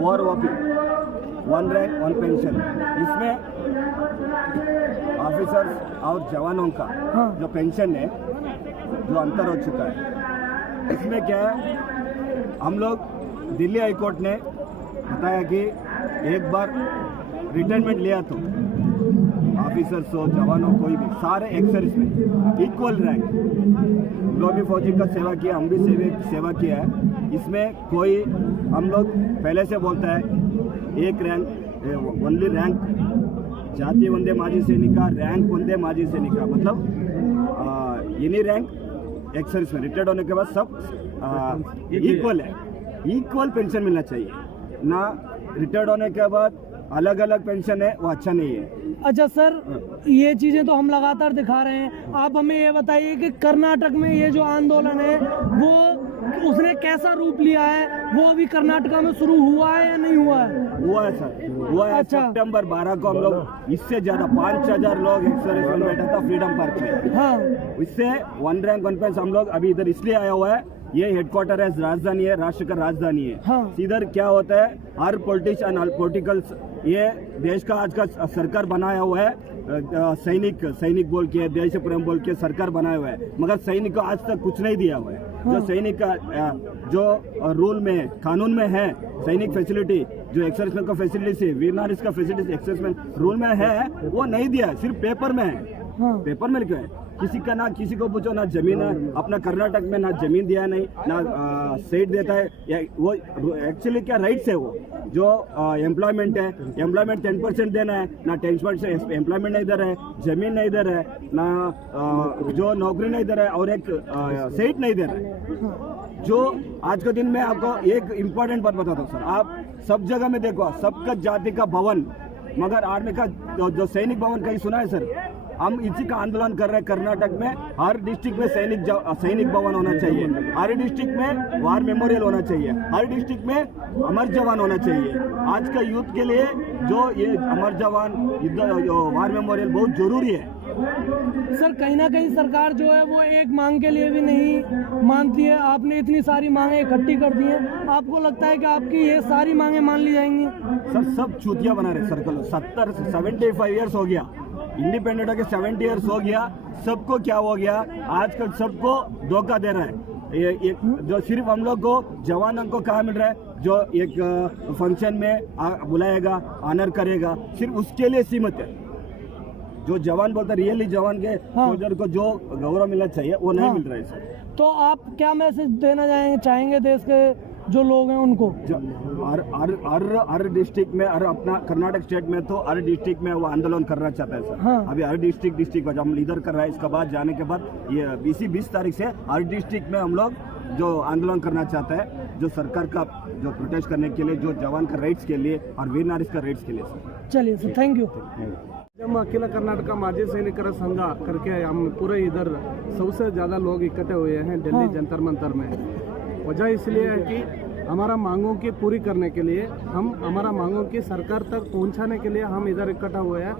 War OP, one rank one pension, इसमें officers और जवानों का जो पेंशन है जो अंतर हो चुका है। इसमें क्या है, हम लोग दिल्ली हाई कोर्ट ने बताया कि एक बार रिटायरमेंट लिया तो ऑफिसर्स हो जवानों कोई भी सारे एक सर्विस में इक्वल रैंक, लोग भी फौजी का सेवा किया, हम भी सेवा किया है। इसमें कोई हम लोग पहले से बोलता है एक रैंक ओनली रैंक, जाति वंदे माजी सैनिका, रैंक वंदे माजी सैनिका, मतलब एनी रैंक एक सर्विस में रिटायर्ड होने के बाद सब इक्वल है, इक्वल पेंशन मिलना चाहिए ना। रिटायर्ड होने के बाद अलग अलग पेंशन है, वो अच्छा नहीं है। अच्छा सर, ये चीजें तो हम लगातार दिखा रहे हैं, आप हमें ये बताइए कि कर्नाटक में ये जो आंदोलन है वो उसने कैसा रूप लिया है, वो अभी कर्नाटका में शुरू हुआ है या नहीं हुआ है? हुआ है सर, हुआ है। अच्छा। सितंबर 12 को हम लोग इससे ज्यादा 5000 लोग एक सर्विस में बैठा था फ्रीडम पार्क में। हाँ, इससे वन रैंक वन पेंशन हम लोग अभी इधर इसलिए आया हुआ है, ये हेडक्वार्टर है, राजधानी है, राष्ट्र का राजधानी है। हाँ। इधर क्या होता है, हर पॉलिटिशियन हर पॉलिटिकल्स, ये देश का आज का सरकार बनाया हुआ है, सैनिक बोल के, देश प्रेम बोल के सरकार बनाया हुआ है, मगर सैनिक को आज तक कुछ नहीं दिया हुआ है। जो सैनिक का जो रूल में कानून में है, सैनिक फैसिलिटी जो एक्सर्विसमैन का फैसिलिटी है, वीर नारिस का फैसिलिटी एक्सर्विसमैन रूल में है, वो नहीं दिया, सिर्फ पेपर में है। हाँ। पेपर में लिखा है, किसी का ना किसी को पूछो ना जमीन है, अपना कर्नाटक में ना जमीन दिया नहीं, ना सेट देता है। वो एक्चुअली क्या राइट्स है, वो जो एम्प्लॉयमेंट है, एम्प्लॉयमेंट 10% देना है, ना 10% एम्प्लॉयमेंट नहीं दे रहा है, जमीन नहीं दे रहा है, ना जो नौकरी नहीं दे रहा है, और एक सेट नहीं दे रहा है। जो आज के दिन में आपको एक इम्पोर्टेंट बात बताता हूँ सर, आप सब जगह में देखो, सबका जाति का भवन, मगर आर्मी का जो सैनिक भवन कहीं सुना है सर? हम इसी का आंदोलन कर रहे हैं। कर्नाटक में हर डिस्ट्रिक्ट में सैनिक भवन होना चाहिए, हर डिस्ट्रिक्ट में वार मेमोरियल होना चाहिए, हर डिस्ट्रिक्ट में अमर जवान होना चाहिए। आज का यूथ के लिए जो ये अमर जवान वार मेमोरियल बहुत जरूरी है। सर कहीं ना कहीं सरकार जो है वो एक मांग के लिए भी नहीं मानती है। आपने इतनी सारी मांगे इकट्ठी कर दी हैं, आपको लगता है कि आपकी ये सारी मांगे मान ली जाएंगी? सर सब चूतिया बना रहे सर्कल। 75 ईयर्स हो गया इंडिपेंडेंट हो के, 70 ईयर्स हो गया, सबको क्या हो गया, आजकल सबको धोखा दे रहा है। ये जो सिर्फ हम लोग को जवानों को कहा मिल रहा है, जो एक फंक्शन में बुलाएगा, ऑनर करेगा, सिर्फ उसके लिए सीमित है। जो जवान बोलता है, रियली जवान के सोल्जर को जो गौरव मिलना चाहिए वो नहीं मिल रहा है सर। तो आप क्या मैसेज देना चाहेंगे देश के जो लोग हैं उनको? हर डिस्ट्रिक्ट में, हर अपना कर्नाटक स्टेट में तो हर डिस्ट्रिक्ट में वो आंदोलन करना चाहता है सर। हाँ। अभी हर डिस्ट्रिक्ट हम लीडर कर रहा है। इसके बाद जाने के बाद ये 20 तारीख से हर डिस्ट्रिक्ट में हम लोग जो आंदोलन करना चाहता है, जो सरकार का जो प्रोटेस्ट करने के लिए, जो जवान का राइट्स के लिए और वीर नारिस का राइट्स के लिए सर। चलिए सर, थैंक यू। हम अखिल कर्नाटक माजी सैनिकर संघ करके हम पूरे इधर 100 से ज़्यादा लोग इकट्ठे हुए हैं दिल्ली जंतर मंतर में। वजह इसलिए है कि हमारा मांगों की पूरी करने के लिए, हमारा मांगों की सरकार तक पहुंचाने के लिए हम इधर इकट्ठा हुए हैं।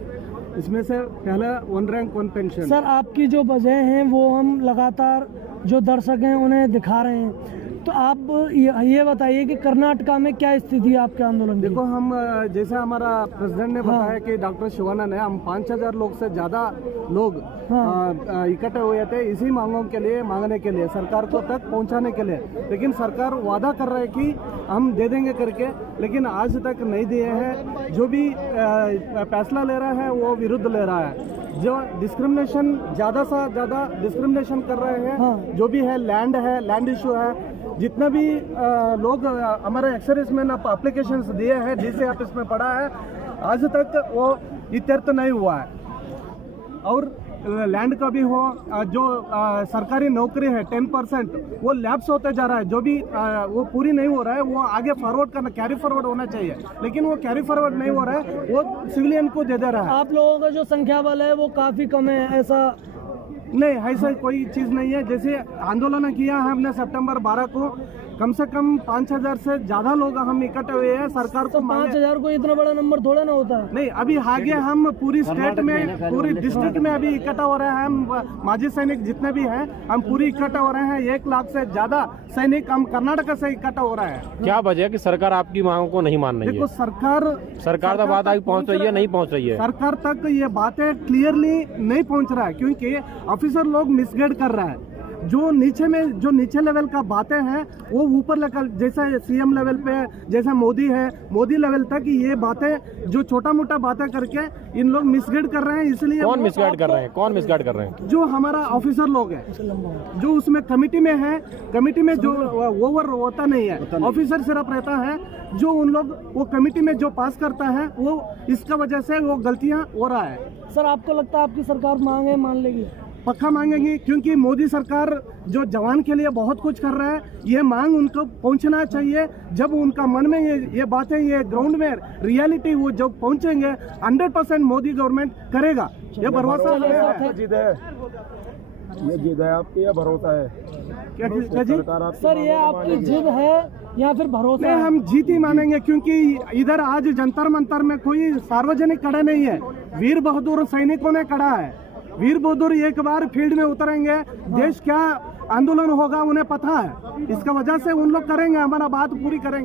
इसमें से पहला one rank one pension. Sir आपकी जो वजह हैं वो हम लगातार जो दर्शक हैं उन्हें दिखा रहे हैं, तो आप ये बताइए कि कर्नाटका में क्या स्थिति है आपके आंदोलन की? देखो, हम जैसे हमारा प्रेसिडेंट ने बताया कि डॉक्टर शिवानंद है, हम 5000 लोग से ज़्यादा लोग इकट्ठे हुए थे इसी मांगों के लिए, मांगने के लिए, सरकार को तक पहुंचाने के लिए। लेकिन सरकार वादा कर रहा है कि हम दे देंगे करके, लेकिन आज तक नहीं दिए हैं। जो भी फैसला ले रहा है वो विरुद्ध ले रहा है। जो डिस्क्रिमिनेशन ज़्यादा से ज़्यादा डिस्क्रिमिनेशन कर रहे हैं, जो भी है लैंड इशू है, जितना भी लोग हमारे एक्सर्विसमैन एप्लीकेशंस दिए हैं, डीसी ऑफिस में पड़ा है, आज तक वो इत्यर्थ नहीं हुआ है। और लैंड का भी हो, जो सरकारी नौकरी है 10% वो लैप्स होते जा रहा है, जो भी वो पूरी नहीं हो रहा है, वो आगे फॉरवर्ड करना, कैरी फॉरवर्ड होना चाहिए, लेकिन वो कैरी फॉरवर्ड नहीं हो रहा है, वो सिविलियन को दे रहा है। आप लोगों का जो संख्या बल है वो काफ़ी कम है, ऐसा नहीं, ऐसा कोई चीज़ नहीं है। जैसे आंदोलन किया है हमने सितंबर 12 को, कम से कम 5,000 से ज्यादा लोग हम इकट्ठे हुए हैं। सरकार को तो 5,000 को इतना बड़ा नंबर थोड़ा ना होता है। नहीं, अभी आगे हम पूरी स्टेट में, पूरी डिस्ट्रिक्ट में अभी इकट्ठा हो रहे हैं। हम माजी सैनिक जितने भी हैं, हम पूरी इकट्ठा हो रहे हैं। 1 लाख से ज्यादा सैनिक हम कर्नाटक से इकट्ठा हो रहे हैं। क्या वजह है कि सरकार आपकी मांगों को नहीं मान रही देखो, है? सरकार तो बात आगे पहुंच रही है, नहीं पहुंच रही है? सरकार तक ये बातें क्लियरली नहीं पहुंच रहा है, क्योंकि ऑफिसर लोग मिसगाइड कर रहा है। जो नीचे लेवल का बातें हैं वो ऊपर लेकर, जैसे सीएम लेवल पे जैसे मोदी है, मोदी लेवल तक ये बातें जो छोटा मोटा बातें करके इन लोग मिसगाइड कर रहे हैं। इसलिए कौन मिसगाइड कर रहे हैं? कौन मिसगाइड कर रहे हैं? जो हमारा ऑफिसर लोग है, जो उसमें कमिटी में है, कमिटी में जो ओवर होता नहीं है, ऑफिसर सिर्फ रहता है। जो उन लोग वो कमिटी में जो पास करता है, वो इसका वजह से वो गलतियां हो रहा है। सर, आपको लगता है आपकी सरकार मांगे मान लेगी? पक्का मांगेंगे, क्योंकि मोदी सरकार जो जवान के लिए बहुत कुछ कर रहा है, ये मांग उनको पहुंचना चाहिए। जब उनका मन में ये बातें, ये ग्राउंड में रियलिटी वो जब पहुंचेंगे, 100% मोदी गवर्नमेंट करेगा। ये भरोसा है। ये जिद है आपकी या भरोसा है? क्या जी? सर, ये आपकी जिद है या फिर भरोसा नहीं, है? हम जीत ही मानेंगे, क्योंकि इधर आज जंतर मंतर में कोई सार्वजनिक खड़ा नहीं है। वीर बहादुर सैनिकों ने खड़ा है। वीर बहादुर एक बार फील्ड में उतरेंगे, देश क्या आंदोलन होगा उन्हें पता है। इसका वजह से उन लोग करेंगे, हमारा बात पूरी करेंगे।